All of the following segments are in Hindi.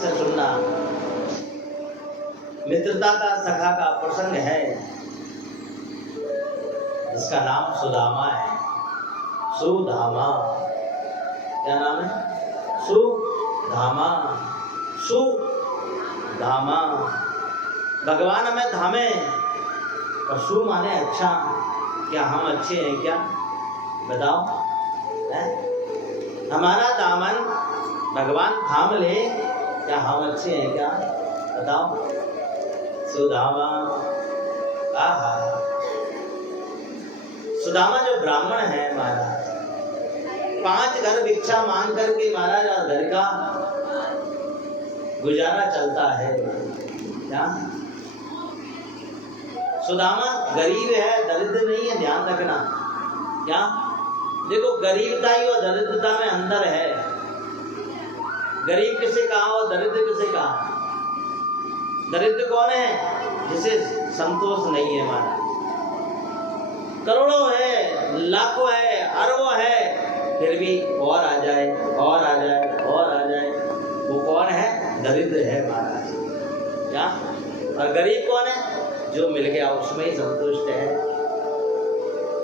से सुनना। मित्रता का सखा का प्रसंग है जिसका नाम सुदामा है। सुदामा, क्या नाम है? सुदामा। सुदामा, भगवान हमें धामे, और सु माने अच्छा। क्या हम अच्छे हैं क्या? बताओ है? हमारा दामन भगवान थाम ले, क्या हम अच्छे हैं क्या? बताओ। सुदामा, आहा, सुदामा जो ब्राह्मण है महाराज, 5 घर भिक्षा मांग करके महाराज और घर का गुजारा चलता है। क्या सुदामा गरीब है, दरिद्र नहीं है, ध्यान रखना। क्या देखो, गरीबता ही और दरिद्रता में अंतर है। गरीब किसे कहा और दरिद्र किसे कहा? दरिद्र कौन है? जिसे संतोष नहीं है महाराज। करोड़ों है, लाखों है, अरबों है, फिर भी और आ जाए और आ जाए और आ जाए, वो कौन है? दरिद्र है महाराज। क्या? और गरीब कौन है? जो मिल गया उसमें ही संतुष्ट है।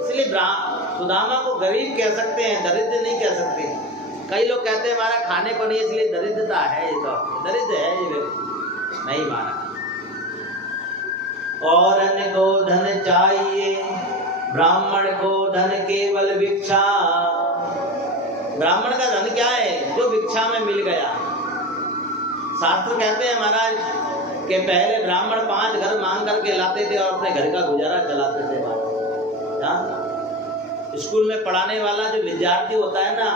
इसलिए सुदामा को गरीब कह सकते हैं, दरिद्र नहीं कह सकते। कई लोग कहते हैं हमारा खाने को नहीं, इसलिए दरिद्रता है। ये तो दरिद्र है ये नहीं माना। और अन्य को धन चाहिए, ब्राह्मण को धन केवल भिक्षा। ब्राह्मण का धन क्या है? जो भिक्षा में मिल गया। शास्त्र कहते हैं महाराज कि पहले ब्राह्मण 5 घर मांग करके लाते थे और अपने घर का गुजारा चलाते थे महाराज। स्कूल में पढ़ाने वाला जो विद्यार्थी होता है ना,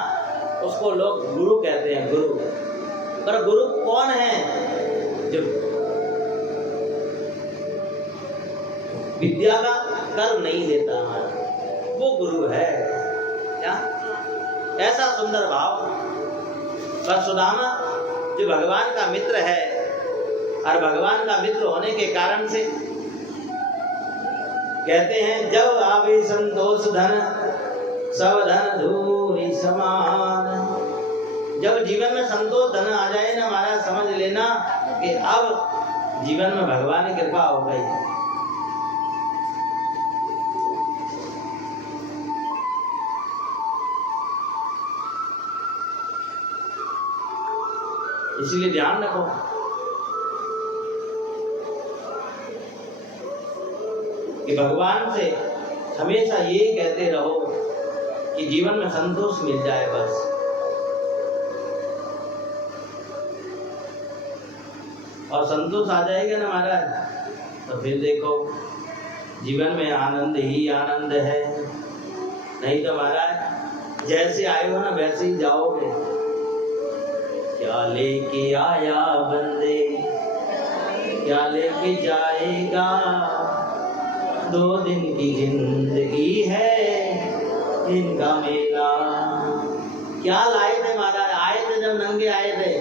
उसको लोग गुरु कहते हैं, गुरु। पर गुरु कौन है? जो विद्या का कर नहीं देता हमारा, वो गुरु है। क्या ऐसा सुंदर भाव। पर सुदामा जो भगवान का मित्र है, और भगवान का मित्र होने के कारण से कहते हैं जब आवे संतोष धन सब धन धूरी समान। जब जीवन में संतोष धन आ जाए ना महाराज, समझ लेना कि अब जीवन में भगवान की कृपा हो गई। इसलिए ध्यान रखो कि भगवान से हमेशा ये कहते रहो कि जीवन में संतोष मिल जाए बस। और संतोष आ जाएगा ना महाराज, तो फिर देखो जीवन में आनंद ही आनंद है। नहीं तो महाराज जैसे आए हो ना वैसे ही जाओगे। क्या लेके आया बंदे, क्या लेके जाएगा? 2 दिन की जिंदगी है इनका मेला। क्या लाए थे महाराज? आए थे जब नंगे आए थे,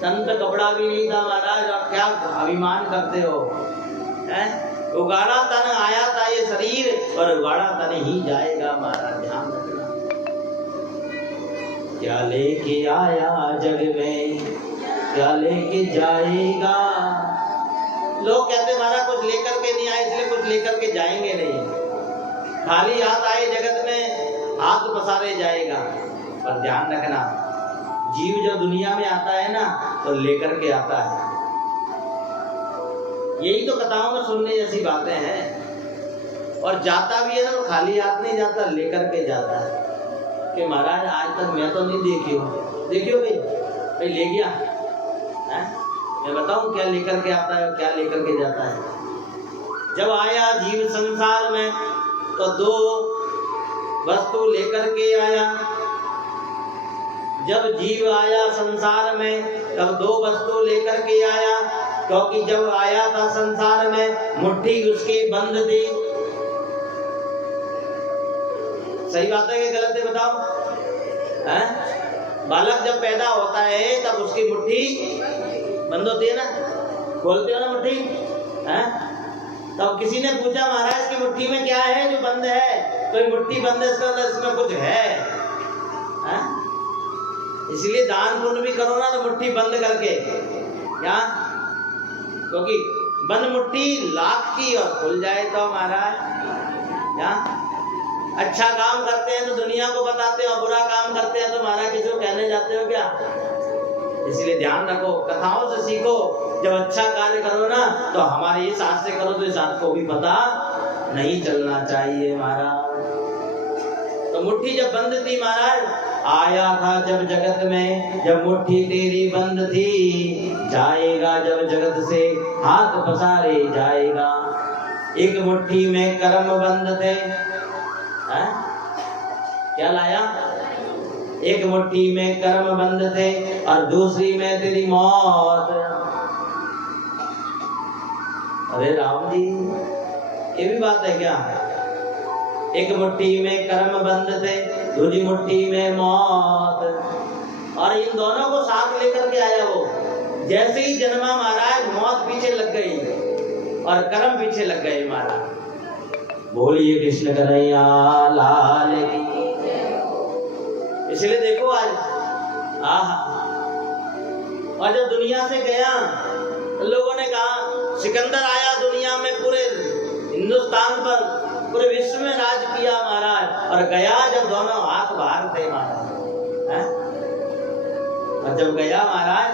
तन पे कपड़ा भी नहीं था महाराज, और क्या अभिमान करते हो? उगाड़ा तन आया था ये शरीर, और उगाड़ा तन ही जाएगा महाराज, ध्यान रखना। क्या लेके आया जग में, क्या लेके जाएगा? लोग कहते महाराज कुछ लेकर के नहीं आए, इसलिए कुछ लेकर के जाएंगे नहीं। खाली हाथ आए जगत में, हाथ पसारे जाएगा। पर ध्यान रखना, जीव जब दुनिया में आता है ना, तो लेकर के आता है। यही तो कथाओं में सुनने जैसी बातें हैं। और जाता भी है ना, तो खाली हाथ नहीं जाता, लेकर के जाता है। कि महाराज आज तक मैं तो नहीं देखी हूँ। देखियो भाई ले गया है? मैं बताऊं क्या लेकर के आता है और क्या लेकर के जाता है। जब आया जीव संसार में तो 2 वस्तु लेकर के आया। जब जीव आया संसार में तब 2 वस्तु लेकर के आया, क्योंकि जब आया था संसार में मुट्ठी उसकी बंद थी। सही बात है कि गलत है? बताओ। बालक जब पैदा होता है तब उसकी मुट्ठी बंद होती है ना, खोलते हो ना मुट्ठी। तब किसी ने पूछा महाराज की मुट्ठी में क्या है जो बंद है? तो मुट्ठी बंद है, इसका इसमें कुछ है। इसलिए दान पुण्य भी करो ना तो मुट्ठी बंद करके, क्या? क्योंकि बंद मुट्ठी लाख की और खुल जाए तो महाराज, क्या? अच्छा काम करते हैं तो दुनिया को बताते हो, बुरा काम करते हैं तो महाराज किसी को कहने जाते हो क्या? इसलिए ध्यान रखो, कथाओं से सीखो। जब अच्छा कार्य करो ना तो हमारे इस हाथ से करो तो इस हाथ को भी पता नहीं चलना चाहिए महाराज। तो मुट्ठी जब बंद थी महाराज, आया था जब जगत में, जब मुट्ठी तेरी बंद थी, जाएगा जब जगत से हाथ पसारे जाएगा। एक मुट्ठी में कर्म बंद थे, है? क्या लाया? एक मुट्ठी में कर्म बंद थे और दूसरी में तेरी मौत। अरे राम जी, ये भी बात है क्या? एक मुट्ठी में कर्म बंद थे, दूसरी मुट्ठी में मौत, और इन दोनों को साथ लेकर के आया वो। जैसे ही जन्मा महाराज, मौत पीछे लग गई और कर्म पीछे लग गए महाराज। बोलिए कृष्ण कन्हैया लाल की। इसलिए देखो आज, आहा, और जब दुनिया से गया तो लोगों ने कहा सिकंदर आया दुनिया में, पूरे हिंदुस्तान पर, पूरे विश्व में राज किया महाराज, और गया जब दोनों हाथ बाहर थे महाराज, हैं? और जब गया महाराज,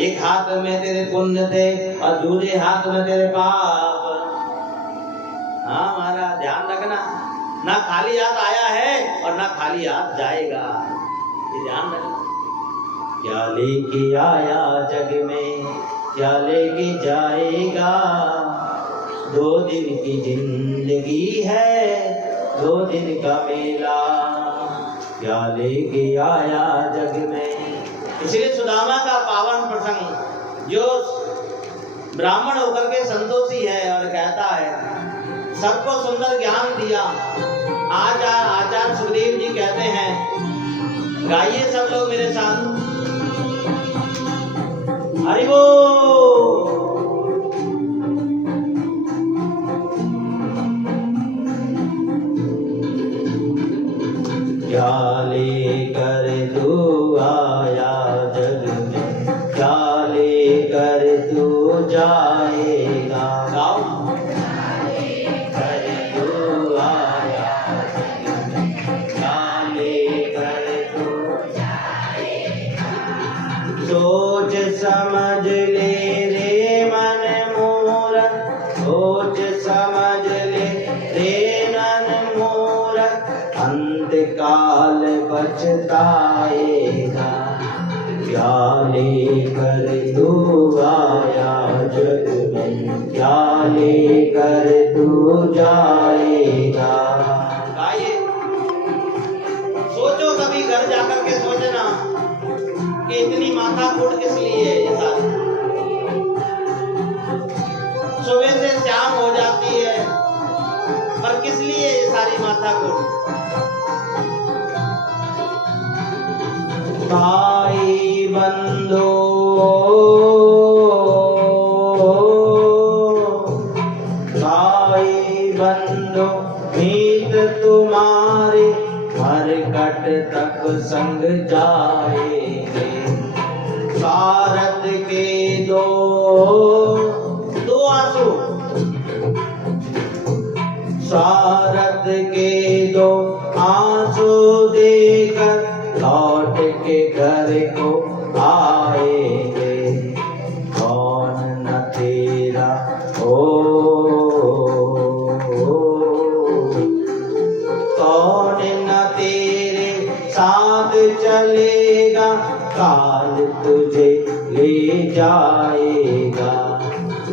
एक हाथ में तेरे पुण्य थे और दूसरे हाथ में तेरे पाप। हाँ महाराज, ध्यान रखना, ना खाली हाथ आया है और ना खाली हाथ जाएगा, ये ध्यान रखना। क्या लेके आया जग में, क्या लेके जाएगा, 2 दिन की जिंदगी है, 2 दिन का मेला, क्या लेके आया जग में। इसलिए सुदामा का पावन प्रसंग, जो ब्राह्मण होकर के संतोषी है और कहता है सबको सुंदर ज्ञान दिया। आज आचार्य सुखदेव जी कहते हैं, गाइए सब लोग मेरे साथ, हरि बोल। क्या लेकर तू आया जग में, क्या लेकर तू जाएगा, गाओ। क्या लेकर तू आया जग में, क्या लेकर तू जाएगा। सोच समझ ले रे मन मूरख, सोच समझ ले रे मन मूरख, अंत काल पछताएगा। क्या लेकर तू आया जग में, क्या लेकर तू जाएगा। गाइए, सोचो कभी घर जाकर के सोचना कि इतनी माथाकूट किस लिए है। ये सारी सुबह से शाम हो जाती है, पर किस लिए ये सारी माथाकूट। भाई बंधो, भाई बंधो मीत तुम्हारे, मरकट तक संग जाएंगे। सारथ के दो आंसू, सारथ के दो आंसू देकर लौट के घर को आएंगे। कौन न तेरा कौन न तेरे साथ चलेगा, काल तुझे ले जाएगा।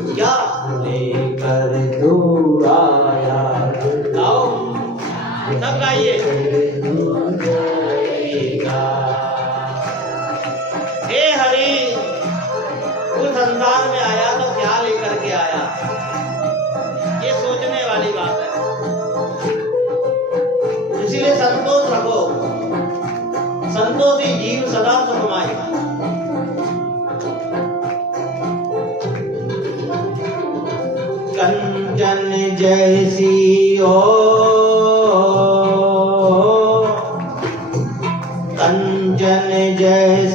क्या लेकर तू आया, गाओ सब गाइए। हे हरि, तू संसार में आया तो क्या लेकर के आया, ये सोचने वाली बात है। इसीलिए संतोष रखो, संतोषी जीव सदा सुखमय। कंचन जैसी हो, कंचन जैसी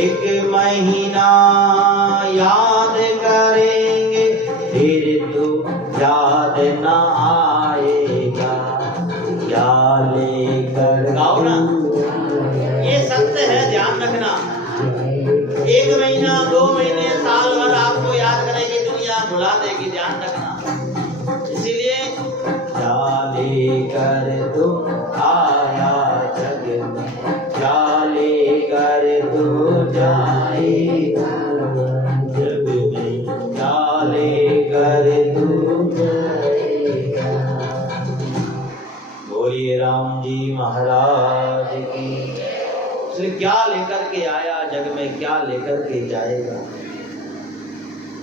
एक महीना याद करेंगे फिर तो याद न आएगा, क्या लेकर गाओ ना, ये सत्य है, ध्यान रखना। 1 महीना 2 महीने साल भर आपको याद करेगी दुनिया, भुला देगी, ध्यान रखना। इसीलिए क्या लेकर तू आया जग में, क्या लेकर तू जाएगा जग में, क्या लेकर तू जाएगा। बोलिए राम जी महाराज की। इसलिए क्या लेकर के आया जग में, क्या लेकर के जाएगा।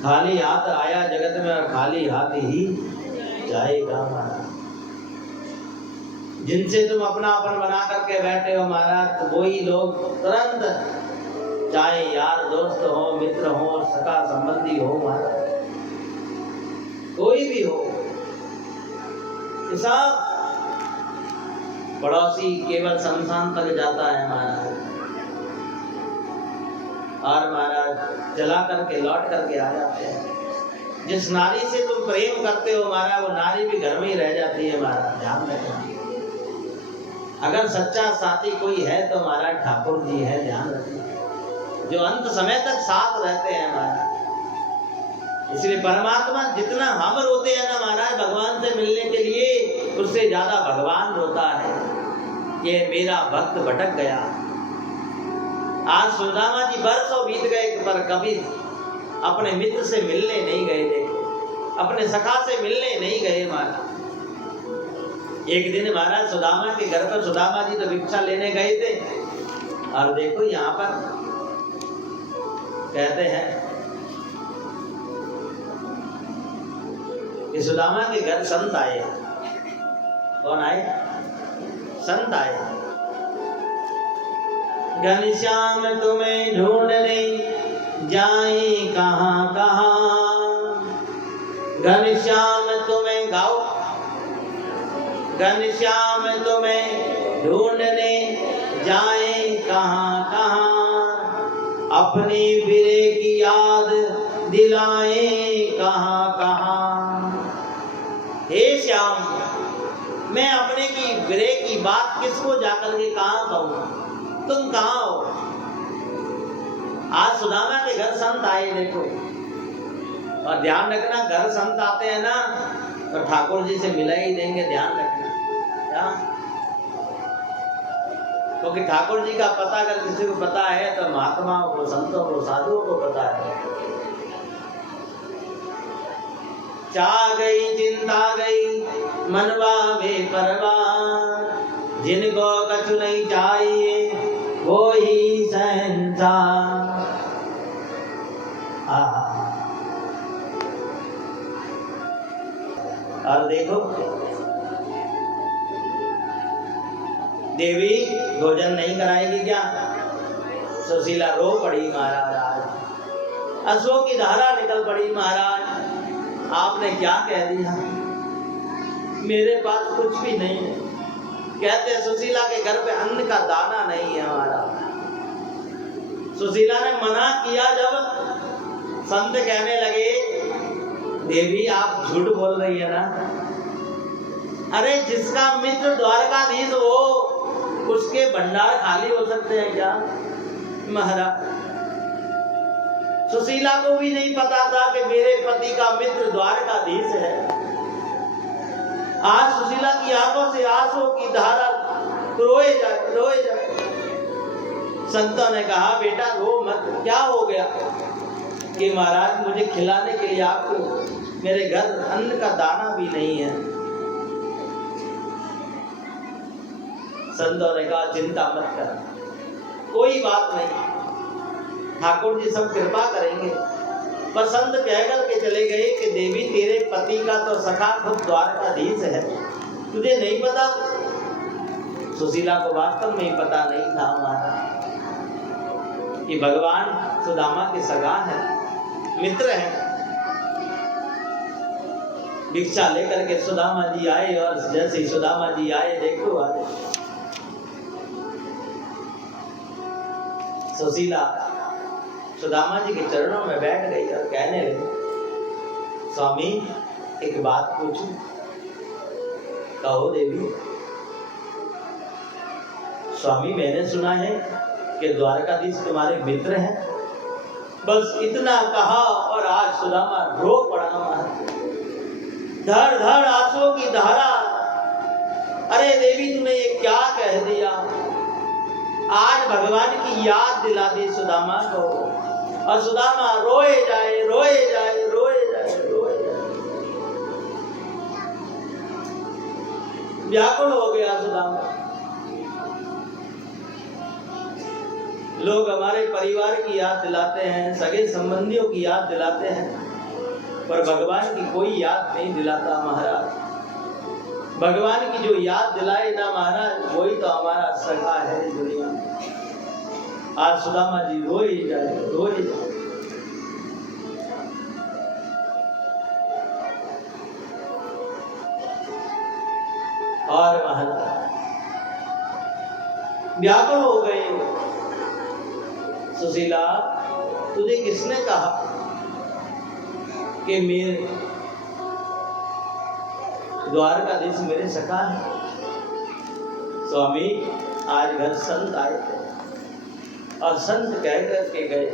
खाली हाथ आया जगत में और खाली हाथ ही जाएगा महाराज। जिनसे तुम अपनापन बना करके बैठे हो महाराज, तो वही लोग तुरंत, चाहे यार दोस्त हो, मित्र हो, सखा संबंधी हो महाराज, कोई भी हो, सब पड़ोसी केवल शमशान तक जाता है महाराज, और महाराज जला करके लौट करके आ जाते हैं। जिस नारी से तुम प्रेम करते हो महाराज, वो नारी भी घर में ही रह जाती है महाराज, ध्यान रखना। अगर सच्चा साथी कोई है तो महाराज ठाकुर जी है, ध्यान रखना, जो अंत समय तक साथ रहते हैं महाराज। इसलिए परमात्मा जितना हम रोते हैं ना महाराज भगवान से मिलने के लिए, उससे ज्यादा भगवान रोता है, ये मेरा भक्त भटक गया। आज सुदामा जी बरसों बीत गए पर कभी अपने मित्र से मिलने नहीं गए, देखो, अपने सखा से मिलने नहीं गए महाराज। एक दिन महाराज सुदामा के घर पर, सुदामा जी तो भिक्षा लेने गए थे, और देखो यहाँ पर कहते हैं कि सुदामा के घर संत आए। कौन आए? संत आए। घनश्याम तुम्हें ढूंढने जाए कहाँ कहाँ, घनश्याम तुम्हें गाओ, घनश्याम तुम्हें ढूंढने जाए कहाँ कहाँ, अपने बिरे की याद दिलाए कहाँ कहाँ। हे श्याम, मैं अपने की बिरे की बात किसको जाकर के कहाँ कहूँ, तुम कहाँ हो? आज सुदामा के घर संत आए, देखो, और ध्यान रखना, घर संत आते हैं ना तो ठाकुर जी से मिला ही देंगे, ध्यान रखना। क्योंकि ठाकुर जी का पता अगर किसी को पता है तो महात्माओं को, संतों को, साधुओं को पता है। चाह गई चिंता गई मनवा बेपरवाह, जिनको कछु नहीं चाहिए वो ही शहंशाह। और देखो देवी भोजन नहीं कराएगी क्या? सुशीला रो पड़ी महाराज, आज अश्वों की धारा निकल पड़ी महाराज। आपने क्या कह दिया? मेरे पास कुछ भी नहीं है। कहते सुशीला के घर पे अन्न का दाना नहीं है हमारा। सुशीला ने मना किया, जब संत कहने लगे देवी आप झूठ बोल रही है ना। अरे जिसका मित्र द्वारकाधीश हो उसके भंडार खाली हो सकते हैं क्या महाराज? सुशीला को भी नहीं पता था कि मेरे पति का मित्र द्वारकाधीश है। आज सुशीला की आंखों से आंसू की धारा रोए जाए। संतों ने कहा बेटा रो मत, क्या हो गया? कि महाराज मुझे खिलाने के लिए आपको मेरे घर अन्न का दाना भी नहीं है। संतों ने कहा चिंता मत कर, कोई बात नहीं, ठाकुर जी सब कृपा करेंगे। पर संत कहकर के चले गए कि देवी तेरे पति का तो सखा खुद द्वारकाधीश है, तुझे नहीं पता? सुशीला को वास्तव में पता नहीं था हमारा कि भगवान सुदामा के सगा है, मित्र है। भिक्षा लेकर के सुदामा जी आए, और जैसे ही सुदामा जी आए देखो आज सुशीला सुदामा जी के चरणों में बैठ गई और कहने लगी, स्वामी एक बात पूछूं? कहो देवी। स्वामी धर्मराज सुना है कि द्वारकाधीश तुम्हारे मित्र हैं। बस इतना कहा और आज सुदामा रो पड़ा महाराज, धड़ धड़ आंसुओं की धारा। अरे देवी तूने ये क्या कह दिया? आज भगवान की याद दिला दी सुदामा को, और सुदामा रोए जाए रोए जाए रोए जाए रोए जाए, व्याकुल हो गया सुदामा। लोग हमारे परिवार की याद दिलाते हैं, सगे संबंधियों की याद दिलाते हैं, पर भगवान की कोई याद नहीं दिलाता महाराज। भगवान की जो याद दिलाए ना महाराज, वही तो हमारा सगा है दुनिया में। आज सुदामा जी रोए जाए रोए जाए। और महाराज व्याकुल हो गए। सुशीला, तुझे किसने कहा कि मेरे द्वारकाधीश मेरे सखा है? स्वामी आज घर संत आए थे और संत कह कर के गए,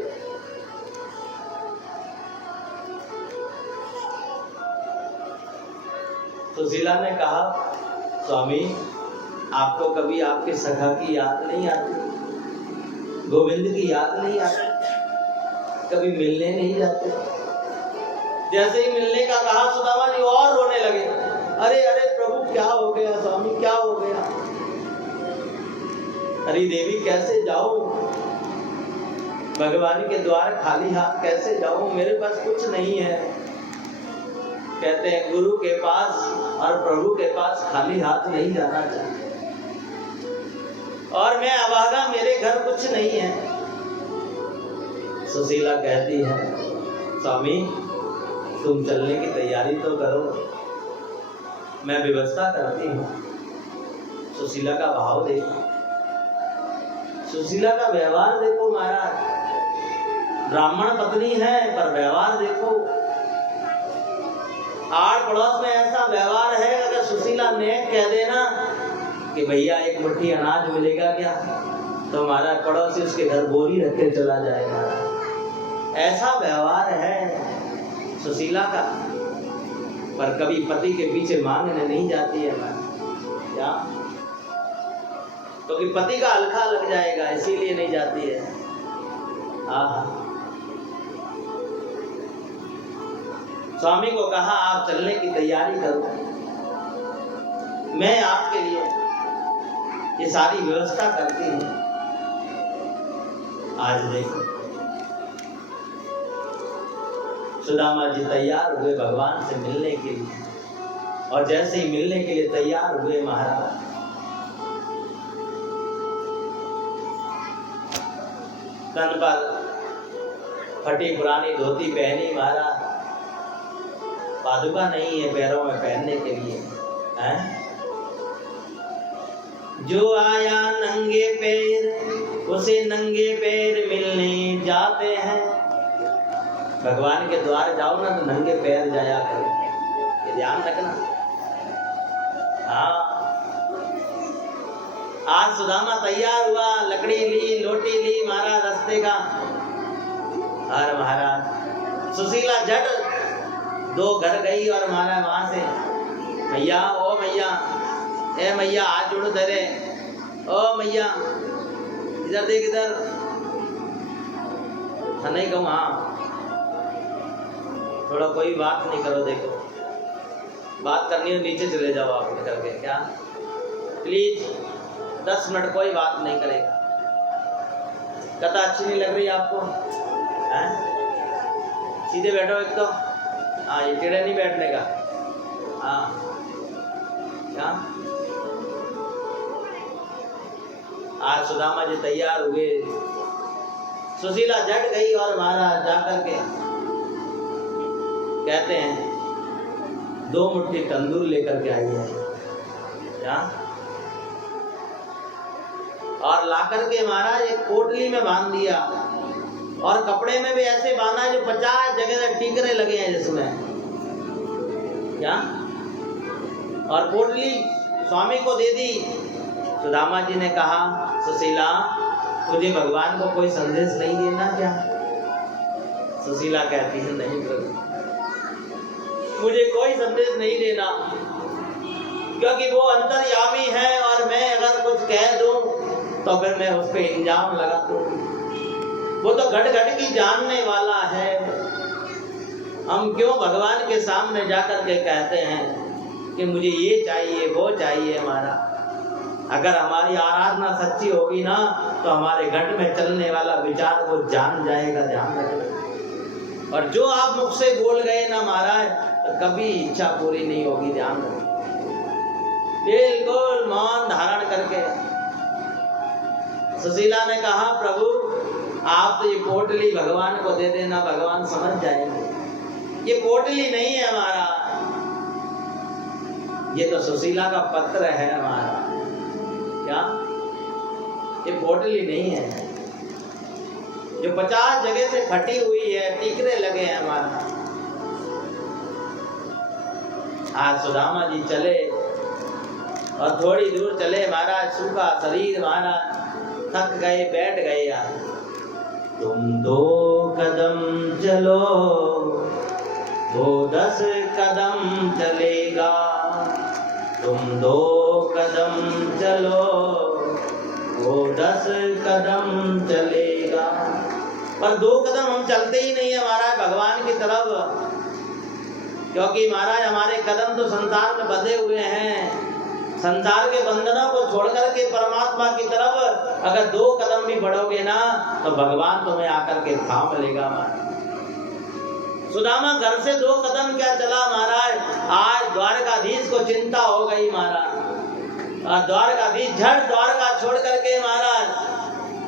सुशीला ने कहा, स्वामी आपको कभी आपके सखा की याद नहीं आती? गोविंद की याद नहीं आती? कभी मिलने नहीं जाते? जैसे ही मिलने का कहा सुदामा जी और रोने लगे। अरे अरे प्रभु क्या हो गया? स्वामी क्या हो गया? अरे देवी कैसे जाऊं? भगवान के द्वार खाली हाथ कैसे जाऊं? मेरे पास कुछ नहीं है। कहते हैं गुरु के पास और प्रभु के पास खाली हाथ नहीं जाना चाहिए। और मैं अभागा, मेरे घर कुछ नहीं है। सुशीला कहती है, स्वामी तुम चलने की तैयारी तो करो, मैं व्यवस्था करती हूँ। सुशीला का भाव देखो, सुशीला का व्यवहार देखो महाराज। ब्राह्मण पत्नी है पर व्यवहार देखो। आड़ पड़ोस में ऐसा व्यवहार है, अगर सुशीला ने कह देना कि भैया एक मुट्ठी अनाज मिलेगा क्या, तो हमारा पड़ोसी उसके घर बोरी रख के चला जाएगा। ऐसा व्यवहार है सुशीला का। पर कभी पति के पीछे मांगने नहीं जाती है क्या? तो कि पति का हल्का लग जाएगा, इसीलिए नहीं जाती है। स्वामी को कहा आप चलने की तैयारी करो, मैं आपके लिए ये सारी व्यवस्था करती हूँ। आज देखो सुदामा जी तैयार हुए भगवान से मिलने के लिए, और जैसे ही मिलने के लिए तैयार हुए महाराज, तन पर फटी पुरानी धोती पहनी महाराज, पादुका नहीं है पैरों में पहनने के लिए हैं? जो आया नंगे पैर उसे नंगे पैर मिलने जाते हैं। भगवान के द्वार जाओ ना तो नंगे पैर जाया करो, ये ध्यान रखना। हाँ, आज सुदामा तैयार हुआ, लकड़ी ली, लोटी ली महाराज रास्ते का। और महाराज सुशीला झट 2 घर गई और महाराज वहां से, मैया ओ मैया, ए मैया हाथ जोड़ो तेरे, ओ मैया इधर देख इधर। नहीं कहूँ हाँ, थोड़ा कोई बात नहीं करो, देखो बात करनी है नीचे चले जाओ आप उठ करके, क्या प्लीज 10 मिनट कोई बात नहीं करेगा। कथा अच्छी नहीं लग रही आपको हैं? सीधे बैठो एक तो, हाँ ये टेढ़े नहीं बैठने का। हाँ क्या? आज सुदामा जी तैयार हुए, सुशीला झट गई और महाराज जाकर के कहते हैं 2 मुट्ठी तंदूर लेकर के आई है क्या? और लाकर के महाराज एक पोटली में बांध दिया और कपड़े में भी ऐसे बांधा है जो 50 जगह से टीकरे लगे हैं जिसमें, क्या? और पोटली स्वामी को दे दी। सुदामा जी ने कहा, सुशीला तुझे भगवान को कोई संदेश नहीं देना क्या? सुशीला कहती है, नहीं प्रभु, मुझे कोई संदेश नहीं देना, क्योंकि वो अंतर्यामी है और मैं अगर कुछ कह दूं तो फिर मैं उस पर इल्जाम लगा दूं। वो तो घट घट की जानने वाला है। हम क्यों भगवान के सामने जाकर के कहते हैं कि मुझे ये चाहिए वो चाहिए हमारा? अगर हमारी आराधना सच्ची होगी ना तो हमारे घट में चलने वाला विचार वो जान जाएगा, ध्यान रखना। और जो आप मुख से बोल गए ना महाराज, तो कभी इच्छा पूरी नहीं होगी, ध्यान रखना। बिल्कुल मौन धारण करके सुशीला ने कहा, प्रभु आप तो ये पोटली भगवान को दे देना, भगवान समझ जाएंगे। ये पोटली नहीं है हमारा, ये तो सुशीला का पत्र है हमारा। क्या? ये पोटली नहीं है जो 50 जगह से फटी हुई है, टीकरे लगे हैं हमारा। आज सुदामा जी चले और थोड़ी दूर चले महाराज, सूखा शरीर महाराज, थक गए, बैठ गए। यार तुम 2 कदम चलो वो 10 कदम चलेगा, तुम 2 कदम चलो वो 10 कदम चलेगा। पर 2 कदम हम चलते ही नहीं है महाराज भगवान की तरफ, क्योंकि महाराज हमारे कदम तो संसार में बंधे हुए हैं। संसार के बंधनों को छोड़कर के परमात्मा की तरफ अगर 2 कदम भी बढ़ोगे ना तो भगवान तुम्हें आकर के थाम लेगा महाराज। सुदामा घर से 2 कदम क्या चला महाराज, आज द्वारकाधीश को चिंता हो गई महाराज। द्वारकाधीश झट द्वारका छोड़ करके महाराज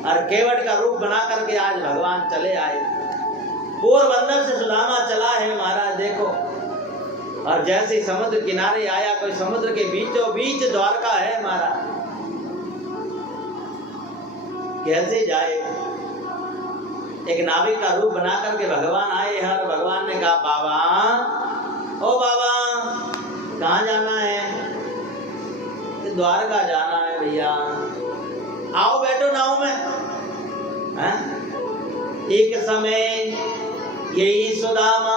और केवट का रूप बना करके आज भगवान चले आए। पोरबंदर से सुदामा चला है महाराज, देखो। और जैसे समुद्र किनारे आया, कोई समुद्र के बीचों बीच द्वारका है महाराज, कैसे जाए? एक नाविक का रूप बना करके भगवान आए हैं और भगवान ने कहा, बाबा, ओ बाबा, कहाँ जाना है? द्वारका जाना है भैया। आओ बैठो नाव में। हैं? एक समय यही सुदामा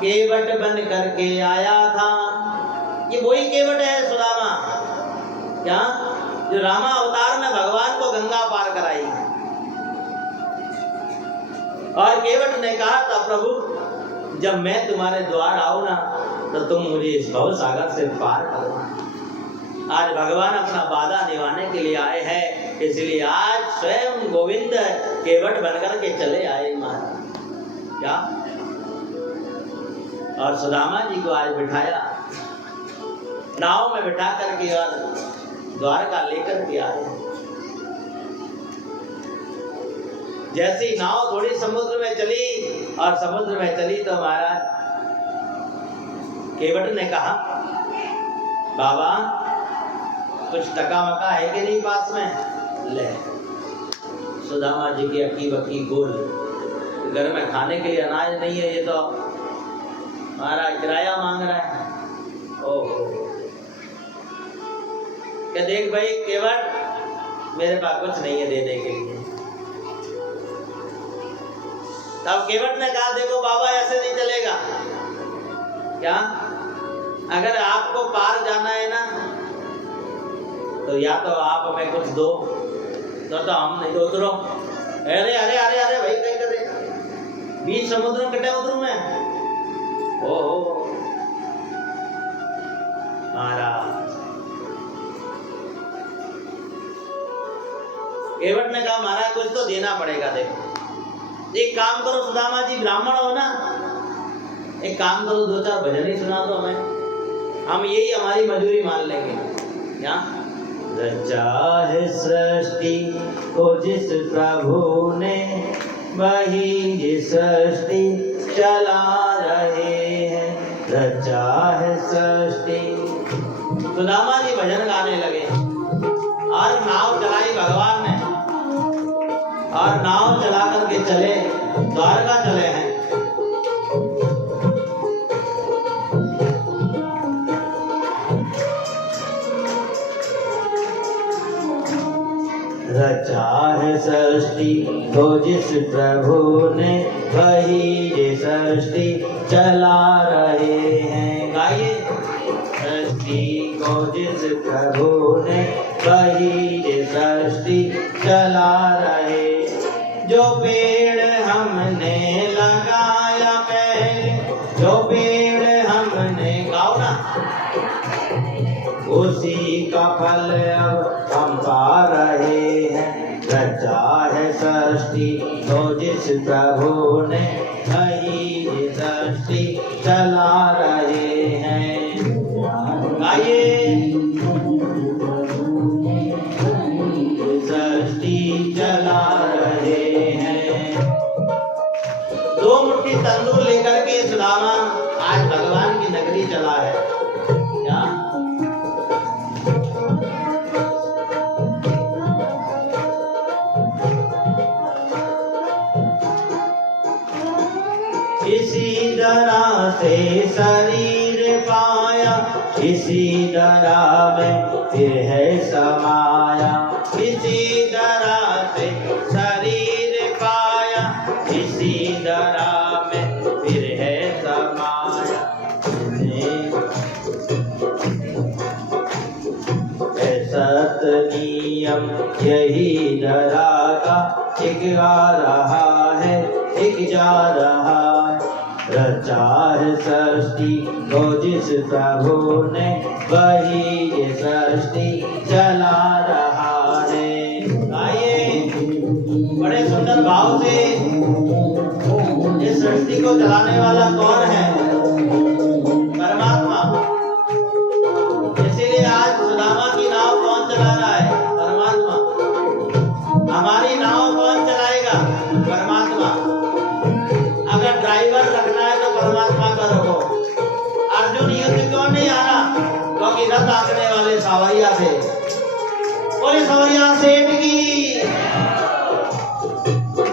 केवट बन करके आया था। ये वही केवट है सुदामा, क्या? जो रामा अवतार में भगवान को गंगा पार कराई। और केवट ने कहा था, प्रभु जब मैं तुम्हारे द्वार आऊं ना तो तुम मुझे इस भव सागर से पार करना। आज भगवान अपना वादा निभाने के लिए आए हैं, इसलिए आज स्वयं गोविंद केवट बनकर के चले आए महाराज। क्या? और सुदामा जी को आज बिठाया, नाव में बिठा करके और द्वारका लेकर के आए। जैसी नाव थोड़ी समुद्र में चली और समुद्र में चली तो महाराज केवट ने कहा, बाबा कुछ टका मका है कि नहीं पास में? ले। सुदामा जी की अक्की बक्की गोल, घर में खाने के लिए अनाज नहीं है, ये तो महाराज किराया मांग रहा है। ओहो, क्या? देख भाई केवट, मेरे पास कुछ नहीं है देने के लिए। तब केवट ने कहा, देखो बाबा ऐसे नहीं चलेगा। क्या? अगर आपको पार जाना है ना तो या तो आप हमें कुछ दो, तो हम नहीं उतरो। अरे अरे अरे अरे भाई कहीं करे बीच समुद्र में कटे उतरू में। ओहो महाराज, केवट ने कहा, महाराज कुछ तो देना पड़ेगा। देखो एक काम करो सुदामा जी, ब्राह्मण हो ना, एक काम करो 2-4 भजन ही सुना दो हमें, हम यही हमारी मजूरी मान लेंगे। क्या? रचा है सृष्टि को जिस प्रभु ने, वही ये सृष्टि चला रहे हैं। रचा है सृष्टि। सुदामा जी भजन गाने लगे और नाव चलाई भगवान ने, और नाव चला करके चले द्वारका चले हैं। रचा है सृष्टि तो जिस प्रभु ने, वही ये सृष्टि चला रहे हैं। गाइए। सृष्टि को जिस प्रभु ने, वही ये सृष्टि चला रहे। जो पेड़ हमने लगाया पहले, जो पेड़ हमने, गाओ ना, उसी का फल अब हम पा रहे हैं। रचा है सृष्टि तो जिस प्रभु ने, वही ये सृष्टि चला रहे हैं। गाइए। सृष्टि चला रहे हैं। 2 मुट्ठी तंदूर लेकर के सुदामा आज भगवान की नगरी चला है। क्या? इसी तरह से शरीर पाया, इसी तरह में फिर है समाया। इसी तरह से शरीर पाया, इसी तरह में फिर है समाया। सत नियम यही धरा का, एक आ रहा है एक जा रहा है। रचा है सृष्टि को जिस प्रभु ने, वही ये सृष्टि चला रहा है। आइए। बड़े सुंदर भाव से इस सृष्टि को चलाने वाला कौन है? परमात्मा। इसीलिए आज सुदामा की नाव कौन चला रहा है? परमात्मा। हमारी नाव कौन चलाएगा? परमात्मा। अगर ड्राइवर रखना है तो परमात्मा का रखो। अर्जुन युद्ध क्यों नहीं आ रहा? क्योंकि रथ आंकने वाले सवैया थे। बोले सवैया सेठ की।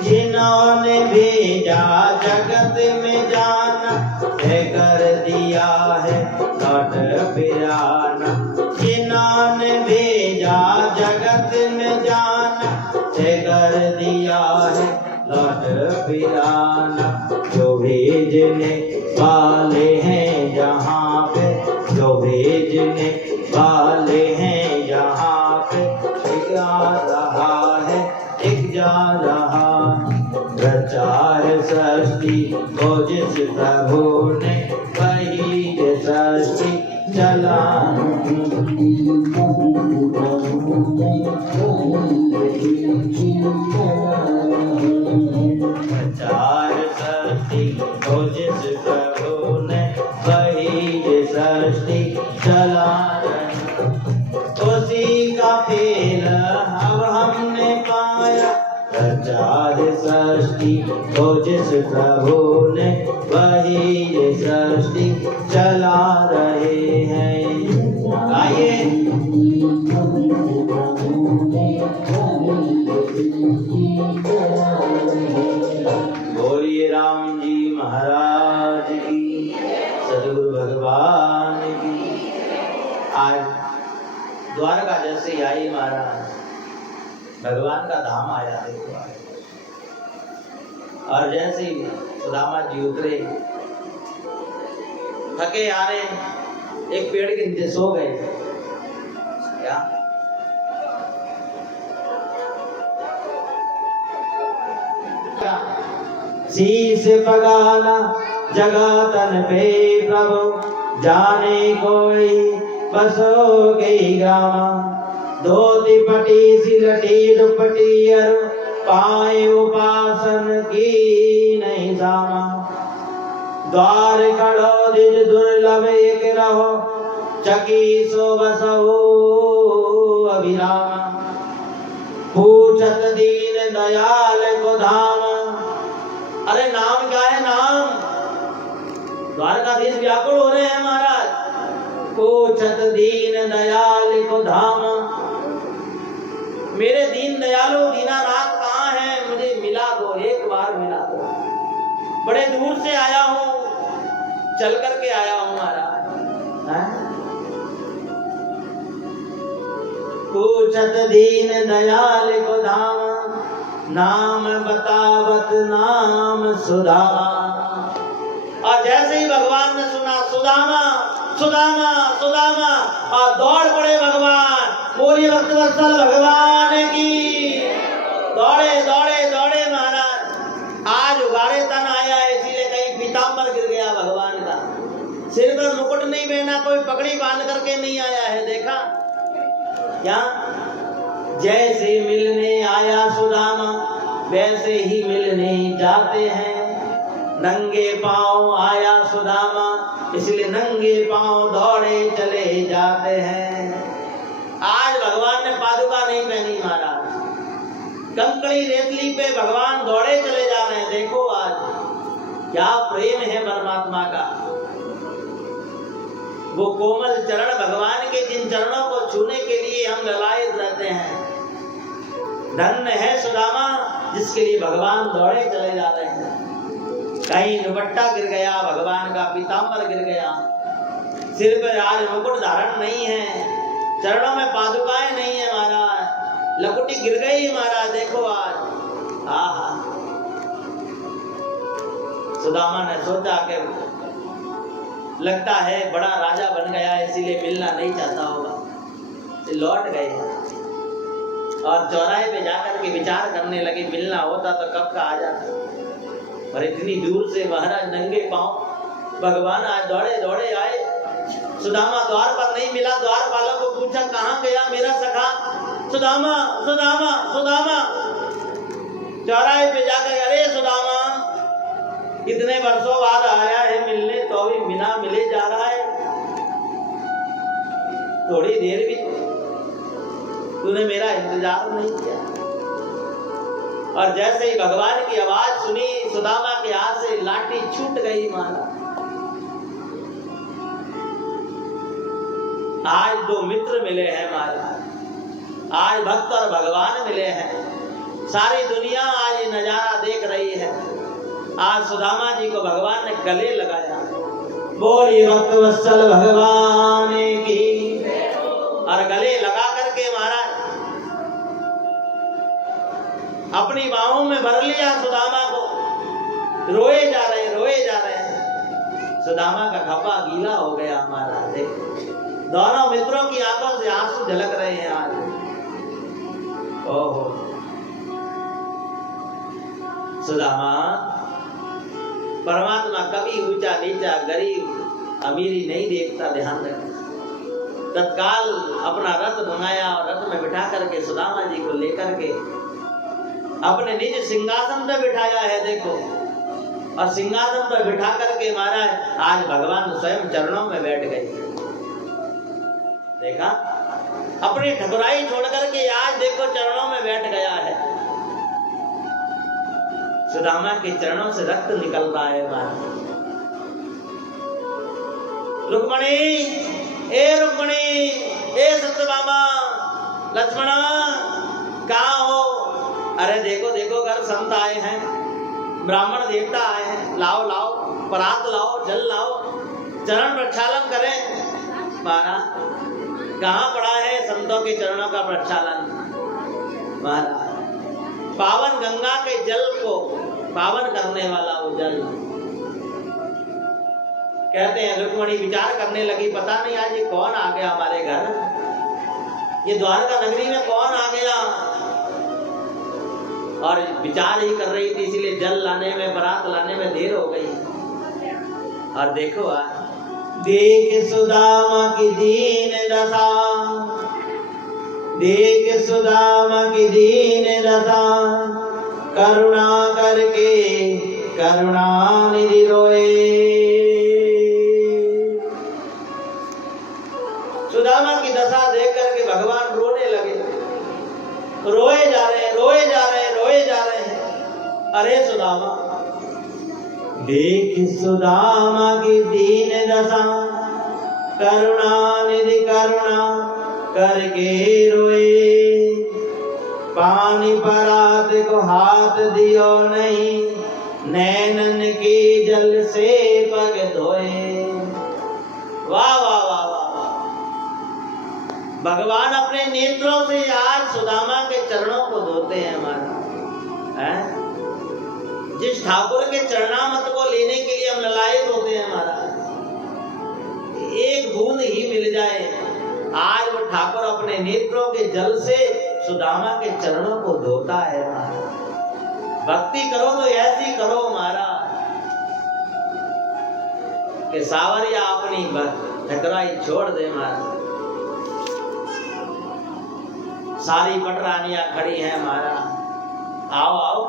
जिन्होंने भेजा जगत में जाना, तय कर दिया है लौट फिर आना। जिन्होंने भेजा जगत में जाना, तय कर दिया है लौट फिर आना। जो भेजने वाले हैं जहाँ पे, जो भेजने वाले हैं जहाँ पे, एक आ रहा है एक जा रहा। रचा है सृष्टि को जिस प्रभु ने, वही ये सृष्टि चला। चार सृष्टि को जिस प्रभु ने, वही ये सृष्टि चला रहे। उसी का फेल अब हमने पाया। रचा है सृष्टि को जिस प्रभु ने, वही ये सृष्टि चला रहे हैं। आइए। बोलिए राम जी महाराज की, सद्गुरु भगवान की। आज द्वारका जैसे आई महाराज, भगवान का धाम आया देखो। और जैसे सुदामा जी उतरे, थके आने, एक पेड़ के नीचे सो गए। क्या? शीश पगाला जगा तन पे प्रभु, जाने कोई बसो गई ग्रामा। धोती पटी सिलटी दुपटी अर, पाए उपासन की नहीं सामा। द्वार खड़ो दिज दुर्लभ एक रहो, चकी सो बसहु अभिरामा। पूछत दीन दयाल को धाम। अरे नाम क्या है? नाम। द्वारकाधीश व्याकुल हो रहे हैं महाराज। पूछत दीन दयाल को धाम। मेरे दीन दयालु दीनानाथ कहाँ हैं? मुझे मिला दो, एक बार मिला दो। बड़े दूर से आया हूँ, चल करके आया हूँ महाराज। पूछत दीन दयाल को धाम, नाम बतावत नाम सुदामा। और जैसे ही भगवान ने सुना सुदामा सुदामा सुदामा, और दौड़ पड़े भगवान। बोलिए भक्तवत्सल भगवान की। दौड़े दौड़े दौड़े महाराज। आज उगाड़े तन आया है, इसीलिए कहीं पीताम्बर गिर गया भगवान का। सिर पर मुकुट नहीं पहना, कोई पगड़ी बांध करके नहीं आया है। देखा क्या? जैसे मिलने आया सुदामा, वैसे ही मिलने जाते हैं। नंगे पांव आया सुदामा, इसलिए नंगे पांव दौड़े चले जाते हैं। आज भगवान ने पादुका नहीं पहनी महाराज, कंकड़ी रेतली पे भगवान दौड़े चले जा रहे हैं। देखो आज क्या प्रेम है परमात्मा का। वो कोमल चरण भगवान के, जिन चरणों को छूने के लिए हम ललायत रहते हैं। धन्य है सुदामा जिसके लिए भगवान दौड़े चले जा रहे हैं। कहीं दुपट्टा गिर गया भगवान का, पीताम्बर गिर गया, सिर पर आज मुकुट धारण नहीं है, चरणों में पादुकाएं नहीं है महाराज, लकुटी गिर गई महाराज। देखो आज आहा। सुदामा ने सोचा कि लगता है बड़ा राजा बन गया, इसीलिए मिलना नहीं चाहता होगा, लौट गए और चौराहे पे जाकर के विचार करने लगे, मिलना होता तो कब का आ जाता। और इतनी दूर से महाराज नंगे पांव भगवान आज दौड़े दौड़े आए। सुदामा द्वार पर नहीं मिला, द्वारपालों को पूछा कहाँ गया मेरा सखा सुदामा सुदामा सुदामा। चौराहे पे जाकर, अरे सुदामा कितने वर्षों बाद आया है मिलने, तो भी बिना मिले जा रहा है। थोड़ी देर भी तूने मेरा इंतजार नहीं किया। और जैसे ही भगवान की आवाज सुनी, सुदामा के हाथ से लाठी छूट गई माना। आज दो मित्र मिले हैं महाराज, आज भक्त और भगवान मिले हैं। सारी दुनिया आज ये नजारा देख रही है। आज सुदामा जी को भगवान ने गले लगाया। बोलिए भक्तवत्सल भगवान की। और गले लगा करके महाराज अपनी बाहों में भर लिया सुदामा को। रोए जा रहे रोए जा रहे हैं। सुदामा का खपा गीला हो गया महाराज। दोनों मित्रों की आंखों से आंसू झलक रहे हैं आज। ओहो सुदामा, परमात्मा कभी ऊंचा नीचा गरीब अमीरी नहीं देखता, ध्यान रखना। तत्काल अपना रथ मंगाया और रथ में बिठा करके सुदामा जी को लेकर के अपने निज सिंहासन पे बिठाया है। देखो, और सिंहासन पर बिठा करके महाराज आज भगवान स्वयं चरणों में बैठ गए। देखा, अपनी ठकुराई छोड़ करके आज देखो चरणों में बैठ गया है। सुदामा के चरणों से रक्त निकल रहा है महाराज। रुक्मणी, ए रुक्मणी, ए सत्यभामा, लक्ष्मणा, कहाँ हो? अरे देखो देखो, घर संत आए हैं, ब्राह्मण देवता आए हैं, लाओ लाओ परात लाओ, जल लाओ, चरण प्रक्षालन करें। महाराज कहाँ पड़ा है संतों के चरणों का प्रक्षालन? महाराज पावन गंगा के जल को पावन करने वाला वो जल। कहते हैं रुक्मणी विचार करने लगी, पता नहीं आज ये कौन आ गया हमारे घर, ये द्वारका नगरी में कौन आ गया। और विचार ही कर रही थी, इसीलिए जल लाने में, बरात लाने में देर हो गई। और देखो आज देख सुदामा की दीन दशा, देख सुदामा की दीन दशा, करुणा करके करुणा निधि रोए। सुदामा की दशा देख करके भगवान रोने लगे। रोए जा रहे हैं, रोए जा रहे हैं, रोए जा रहे हैं। अरे सुदामा, देख सुदामा की दीन दशा, करुणा निधि करुणा करके रोए। पानी परात को हाथ दियो नहीं, नैनन के जल से पग धोए। वाह वाह वाह वाह। भगवान अपने नेत्रों से आज सुदामा के चरणों को धोते हैं हमारा, है? जिस ठाकुर के चरणामृत को लेने के लिए हम ललायत होते हैं हमारा, एक बूंद ही मिल जाए, आज वो ठाकुर अपने नेत्रों के जल से सुदामा के चरणों को धोता है। भक्ति करो तो ऐसी करो महाराज कि सावरिया अपनी ठकराई छोड़ दे महाराज। सारी पटरानियां खड़ी हैं महाराज, आओ आओ,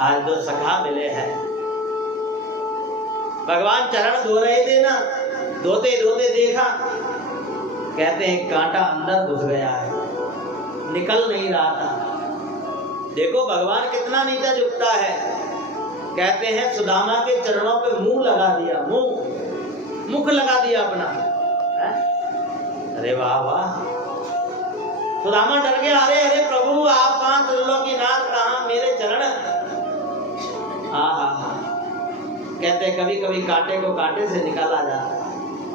आज दो सखा मिले हैं। भगवान चरण धो रहे थे ना, धोते धोते देखा, कहते हैं कांटा अंदर घुस गया है, निकल नहीं रहा था। देखो भगवान कितना नीचा झुकता है। कहते हैं सुदामा के चरणों पे मुंह लगा दिया, मुख लगा दिया अपना, है? अरे वाह वाह। सुदामा डर गया, अरे अरे प्रभु आप कहाँ, त्रिलोकीनाथ कहाँ, मेरे चरण। हाँ, कहते हैं कभी कभी कांटे को कांटे से निकाला जाता है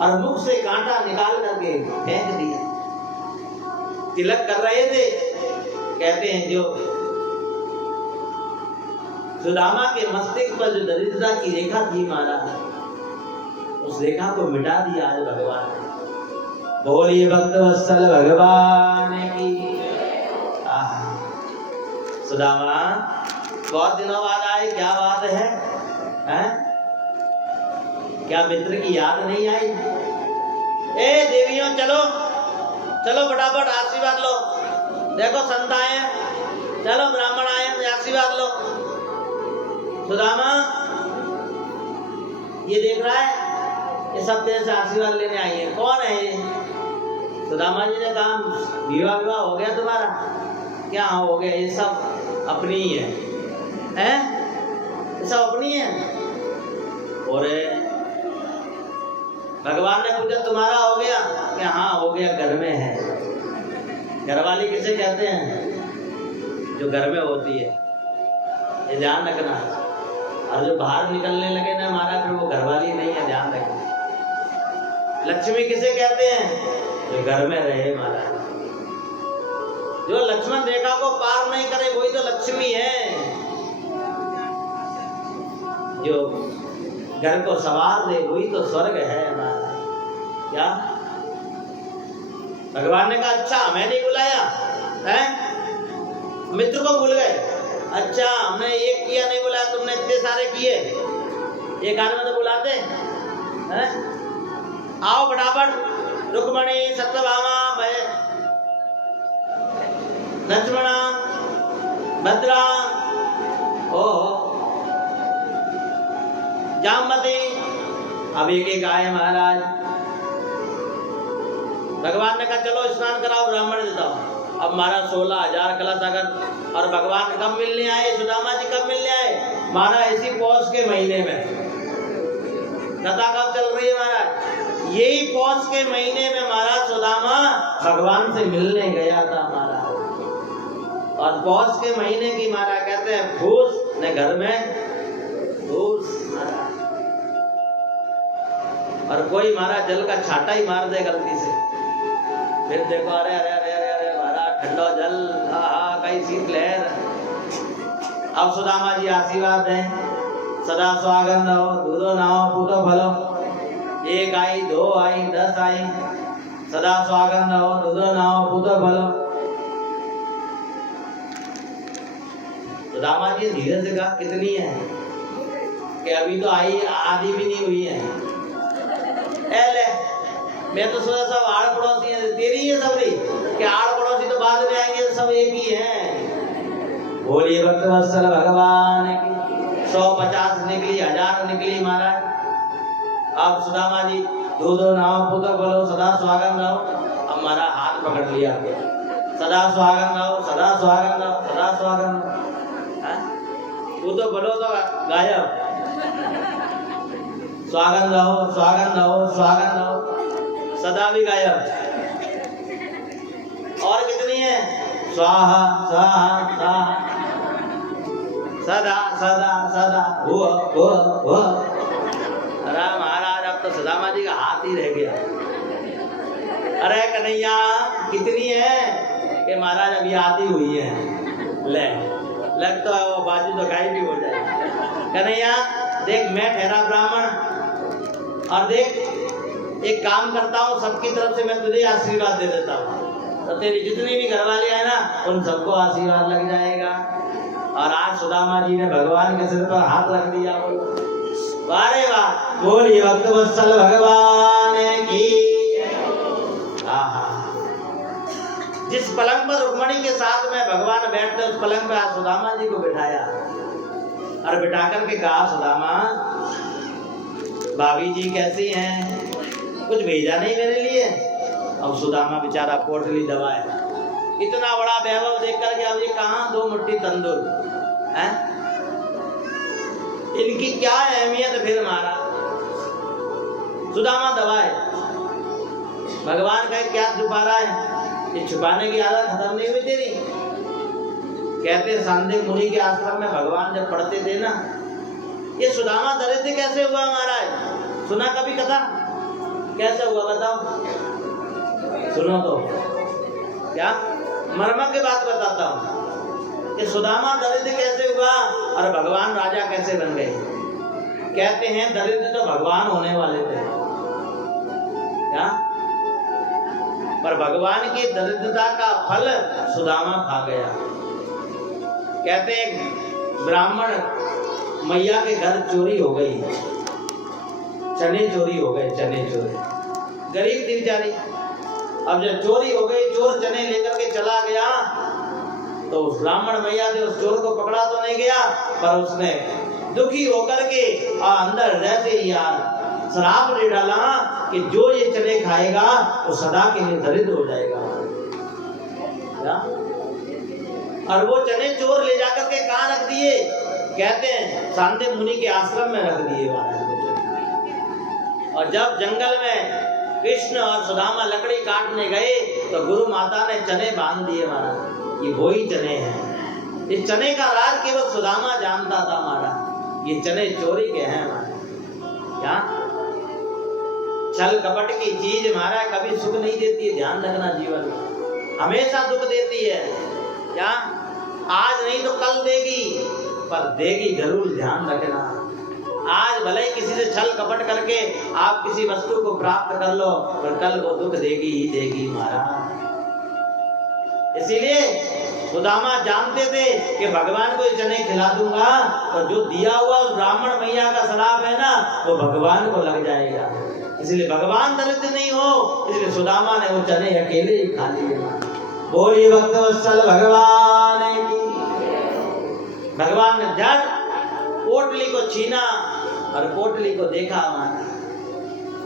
और मुख से कांटा निकाल करके फेंक दिया। तिलक कर रहे थे, कहते हैं जो सुदामा के मस्तिष्क पर जो दरिद्रता की रेखा थी महाराज, उस रेखा को मिटा दिया आज भगवान। बोलिए भक्त वत्सल भगवान की। सुदामा बहुत दिनों बाद आए, क्या बात है, हैं? क्या मित्र की याद नहीं आई? ए देवियों चलो चलो फटाफट आशीर्वाद लो। देखो संत आए हैं, चलो ब्राह्मण आए हैं, आशीर्वाद लो। सुदामा ये देख रहा है, ये सब तेरे से आशीर्वाद लेने आई है। कौन है ये? सुदामा जी ने कहा विवाह हो गया तुम्हारा? क्या हो गया? ये सब अपनी ही है, हैं? ये सब अपनी है। और भगवान ने पूछा तुम्हारा हो गया? कि हाँ हो गया, घर में है। घरवाली किसे कहते हैं? जो घर में होती है, ये ध्यान रखना। और जो बाहर निकलने लगे ना हमारा, फिर वो घरवाली नहीं है, ध्यान रखना। लक्ष्मी किसे कहते हैं? जो घर में रहे महाराज। जो लक्ष्मण रेखा को पार नहीं करे वही तो लक्ष्मी है। जो घर को संवार दे वही तो स्वर्ग है हमारा। क्या भगवान ने कहा अच्छा हमें नहीं बुलाया है? मित्र को भूल गए? अच्छा हमने एक किया नहीं बुलाया, तुमने इतने सारे किए, एक आदमी तो बुलाते हैं। आओ फटाफट, रुक्मणी, सत्यभामा, लक्ष्मणा, भद्रा, ओहो जामवती, अब एक एक आए महाराज। भगवान ने कहा चलो स्नान कराओ, ब्राह्मण देता। अब महाराज 16,000 कलश अगर, और भगवान कब मिलने आए? सुदामा जी कब मिलने आए? महाराज इसी पौष के महीने में। कथा कब चल रही है महाराज? यही पौष के महीने में महाराज सुदामा भगवान से मिलने गया था महाराज। और पौष के महीने की महाराज कहते हैं फूस ने घर में फूस महाराज। और कोई महाराज जल का छाटा ही मार दे गलती से, फिर देखो अरे अरे अरे अरे अरे महाराज ठंडो जल, कई शीत लहर। अब सुदामा जी आशीर्वाद दें, सदा स्वागत रहो, दूधो नाओ पूतो फलो। 1 आई, 2 आई, 10 आई, सदा स्वागत रहो, दूधो नाओ पूतो फलो। सुदामा जी धीरे से कहा कितनी है? कि अभी तो आई आधी भी नहीं हुई है। ले मैं तो सोचा सब आड़ पड़ोसी है, तेरी है सबरी कि आड़ पड़ोसी तो बाद में आएंगे, सब एक ही है। बोलिए भक्त वत्सल भगवान की। 150 निकली, 1000 निकली महाराज। अब सुदामा जी दूधो नाओ पूतो फलो, सदा स्वागत रहो। अब हमारा हाथ पकड़ लिया, सदा स्वागत रहो, सदा स्वागत रहो, सदा स्वागत रहो। पूतो फलो तो गायब, स्वागत रहो, स्वागत रहो, स्वागत रहो, सदा भी गायब। और कितनी है? स्वाहा स्वाहा स्वाहा, सदा सदा सदा वो। अरे महाराज अब तो सुदामा जी का हाथ ही रह गया। अरे कन्हैया कितनी है कि महाराज अभी आती हुई है, ले लग तो वो बाजू तो गाय भी हो जाए। कन्हैया देख मैं ठहरा ब्राह्मण, और देख एक काम करता हूँ, सबकी तरफ से मैं तुझे आशीर्वाद दे देता हूँ, तो तेरी जितनी भी घरवाली है ना उन सबको आशीर्वाद लग जाएगा। और आज सुदामा जी ने भगवान के सिर पर हाथ रख दिया। वारे वाह, बोलिए भक्तवत्सल भगवान की। जिस पलंग पर रुक्मणी के साथ में भगवान बैठते उस पलंग पर आज सुदामा जी को बिठाया और बिठा करके कहा, सुदामा भाभी जी कैसी हैं, कुछ भेजा नहीं मेरे लिए। अब सुदामा बेचारा पोटली दबाए, इतना बड़ा वैभव देख करके अब ये कहाँ 2 मुट्ठी तंदूर हैं, इनकी क्या अहमियत फिर मारा। सुदामा दबाए, भगवान कहे क्या छुपा रहा है, ये छुपाने की आदत खत्म नहीं हुई तेरी। कहते सांदिक मुनि के आश्रम में भगवान जब पढ़ते थे ना, ये सुदामा दरिद्र कैसे हुआ महाराज, सुना कभी कथा, कैसे हुआ बताओ, सुनो तो क्या मर्मक की बात बताता हूँ कि सुदामा दरिद्र कैसे हुआ और भगवान राजा कैसे बन गए। कहते हैं दरिद्र तो भगवान होने वाले थे क्या, पर भगवान की दरिद्रता का फल सुदामा खा गया। कहते हैं ब्राह्मण मैया के घर चोरी हो गई, चने चोरी हो गए, चने चोरी, गरीब थी बेचारी। अब जब चोरी हो गई, चोर चने लेकर के चला गया, तो उस ब्राह्मण मैया से उस चोर को पकड़ा तो नहीं गया, पर उसने दुखी होकर के अंदर रहते ही यार श्राप दे डाला कि जो ये चने खाएगा वो सदा के लिए दरिद्र हो जाएगा। और वो चने चोर ले जाकर के कहाँ रख दिए, कहते हैं सांदिक मुनि के आश्रम में रख दिए और जब जंगल में कृष्ण और सुदामा लकड़ी काटने गए तो गुरु माता ने चने बांध दिए महाराज, ये वही चने हैं। इस चने का राज केवल सुदामा जानता था महाराज, ये चने चोरी के हैं महाराज। क्या छल कपट की चीज महाराज कभी सुख नहीं देती है, ध्यान रखना, जीवन में हमेशा दुख देती है। क्या आज नहीं तो कल देगी, पर देगी जरूर, ध्यान रखना। आज भले ही किसी से छल कपट करके आप किसी वस्तु को प्राप्त कर लो, पर कल वो दुख देगी ही देगी महाराज। इसीलिए सुदामा जानते थे कि भगवान को चने खिला दूंगा तो जो दिया हुआ उस ब्राह्मण मैया का श्राप है ना वो भगवान को लग जाएगा। इसलिए भगवान दरिद्र नहीं हो, इसलिए सुदामा ने वो चने अकेले ही खा लिए। बोलिए भक्तवत्सल भगवान की। भगवान ने झट पोटली को छीना और पोटली को देखा महाराज।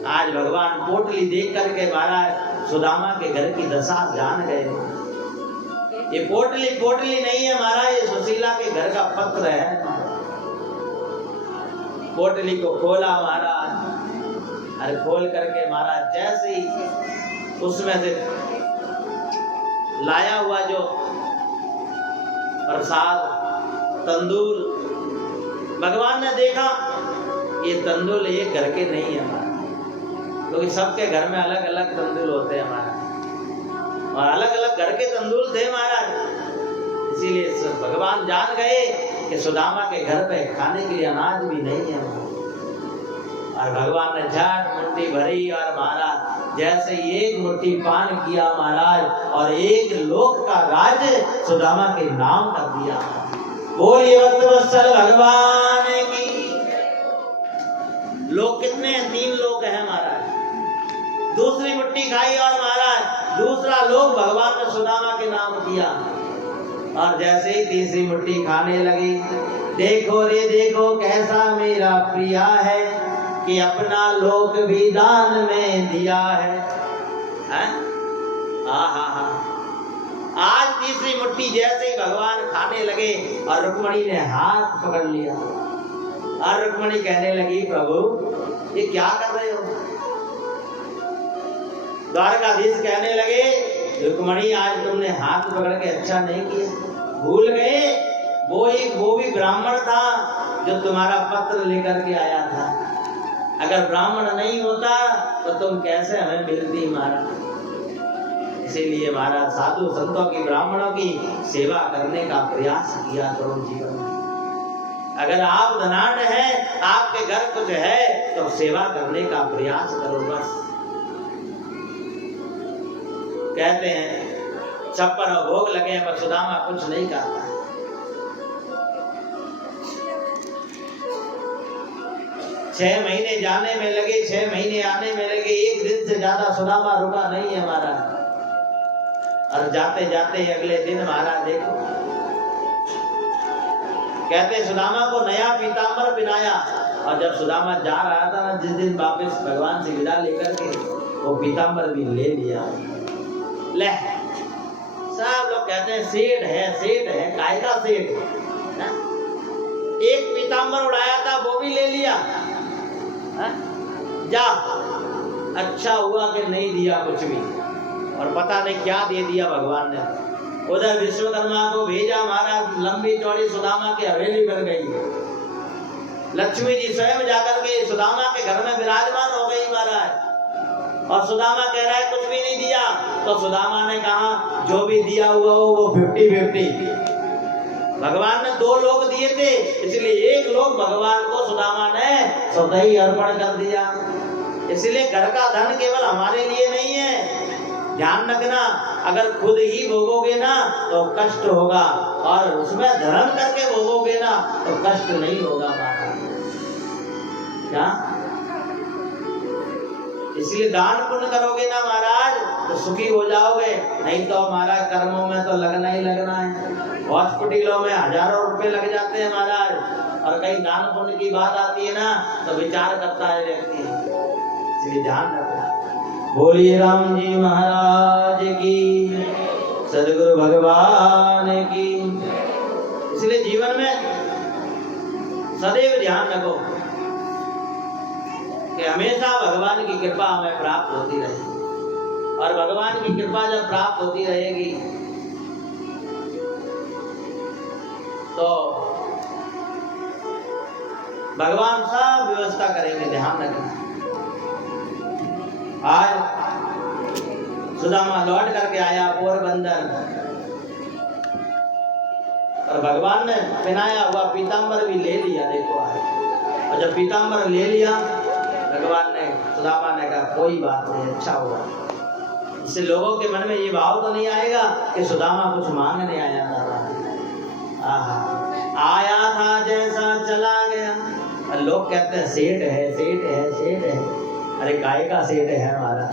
आज भगवान पोटली देख करके महाराज सुदामा के घर की दशा जान गए। ये पोटली नहीं है महाराज, ये सुशीला के घर का पत्र है। पोटली को खोला महाराज, अरे खोल करके महाराज जैसे ही उसमें से लाया हुआ जो प्रसाद तंदूर, भगवान ने देखा ये तंदूर ये घर के नहीं है हमारा, क्योंकि सबके घर में अलग अलग तंदूर होते हैं हमारा, और अलग अलग घर के तंदूर थे महाराज। इसीलिए भगवान जान गए कि सुदामा के घर पे खाने के लिए अनाज भी नहीं है। और भगवान ने झट मुट्ठी भरी और महाराज जैसे एक मुट्ठी पान किया महाराज, और एक लोक का राज सुदामा के नाम कर दिया। बोलिए भक्तवत्सल भगवान की। लोग कितने हैं? 3 लोग हैं महाराज। दूसरी मुट्ठी खाई और महाराज दूसरा लोग भगवान ने सुदामा के नाम किया। और जैसे ही तीसरी मुट्ठी खाने लगी, देखो रे देखो कैसा मेरा प्रिया है कि अपना लोक भी दान में दिया है। आज तीसरी मुट्ठी जैसे ही भगवान खाने लगे और रुक्मणी ने हाथ पकड़ लिया, और रुक्मणी कहने लगी प्रभु ये क्या कर रहे हो? द्वारकाधीश कहने लगे रुक्मणी आज तुमने हाथ पकड़ के अच्छा नहीं किया, भूल गए वो भी ब्राह्मण था जो तुम्हारा पत्र लेकर के आया था। अगर ब्राह्मण नहीं होता तो तुम कैसे हमें मिलती महाराज। इसीलिए महाराज साधु संतों की, ब्राह्मणों की सेवा करने का प्रयास किया करो जीवन में। अगर आप धनाढ़ हैं, आपके घर कुछ है, तो सेवा करने का प्रयास करो बस। कहते हैं छप्पर और भोग लगे पर सुदामा कुछ नहीं करता है। 6 महीने जाने में लगे, 6 महीने आने में लगे, एक दिन से ज्यादा सुदामा रुका नहीं है महाराज। और जाते जाते अगले दिन महाराज देखो, कहते सुदामा को नया पीताम्बर पहनाया। और जब सुदामा जा रहा था ना, जिस दिन वापस भगवान से विदा लेकर के, वो पीताम्बर भी ले लिया। ले सब लोग कहते हैं सेठ है, सेठ है, काय का सेठ है? एक पीताम्बर उड़ाया था वो भी ले लिया। जा, अच्छा हुआ कि नहीं दिया कुछ भी, और पता नहीं क्या दे दिया भगवान ने। उधर विश्वकर्मा को भेजा महाराज, लंबी चौड़ी सुदामा की हवेली बन गई। लक्ष्मी जी स्वयं जाकर के सुदामा के घर में विराजमान हो गई महाराज। और सुदामा कह रहा है कुछ भी नहीं दिया। तो सुदामा ने कहा जो भी दिया हुआ हो वो 50-50। भगवान ने 2 लोग दिए थे, इसलिए 1 लोग भगवान को सुदामा ने स्वतः ही अर्पण कर दिया। इसलिए घर का धन केवल हमारे लिए नहीं है, ध्यान रखना। अगर खुद ही भोगोगे ना तो कष्ट होगा, और उसमें धर्म करके भोगोगे ना तो कष्ट नहीं होगा महाराज। क्या? इसलिए दान पुण्य करोगे ना महाराज तो सुखी हो जाओगे, नहीं तो महाराज कर्मों में तो लगना ही लगना है। हॉस्पिटलों में हजारों रुपए लग जाते हैं महाराज, और कहीं दान पुण्य की बात आती है ना तो विचार करता है व्यक्ति। इसलिए ध्यान रखना। बोलिए राम जी महाराज की, सदगुरु भगवान की। इसलिए जीवन में सदैव ध्यान रखो कि हमेशा भगवान की कृपा हमें प्राप्त होती रहे। और भगवान की कृपा जब प्राप्त होती रहेगी तो भगवान सब व्यवस्था करेंगे, ध्यान रखना। आज सुदामा लौट करके आया पोरबंदर, और भगवान ने पहनाया हुआ पीताम्बर भी ले लिया। देखो आज, और जब पीताम्बर ले लिया भगवान ने, सुदामा ने कहा कोई बात नहीं, अच्छा हुआ। इससे लोगों के मन में ये भाव तो नहीं आएगा कि सुदामा कुछ मांगने आया था। आया था जैसा चला गया। और लोग कहते हैं सेठ है, सेठ है, सेठ है। अरे काय का सेठ है हमारा।